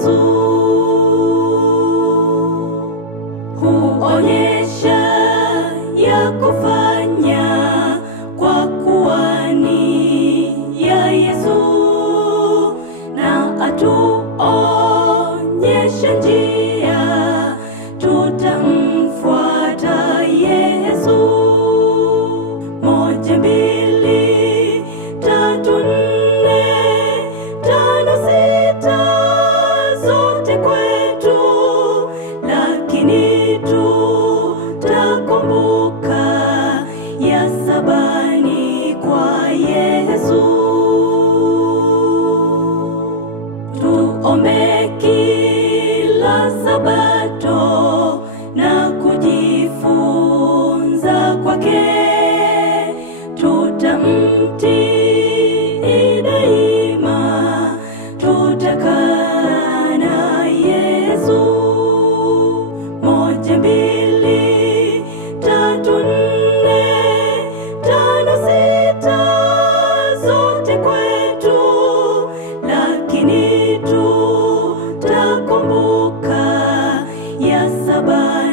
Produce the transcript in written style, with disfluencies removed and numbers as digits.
Yesu, huonyesha ya kufanya kwa kuwa ni ya Yesu, na atuonyesha njia tutamfuata Yesu. 1, 2, 3, 4, 5, 6 zote kwetu, lakini tutakumbuka ya 7 ni kwa Yesu. Tuombe kila Sabato na kujifunza kwake, tutamtii daima, tutakaa na Yesu. 1, 2, 3, 4, 5, 6 zote kwetu, lakini tutakumbuka ya 7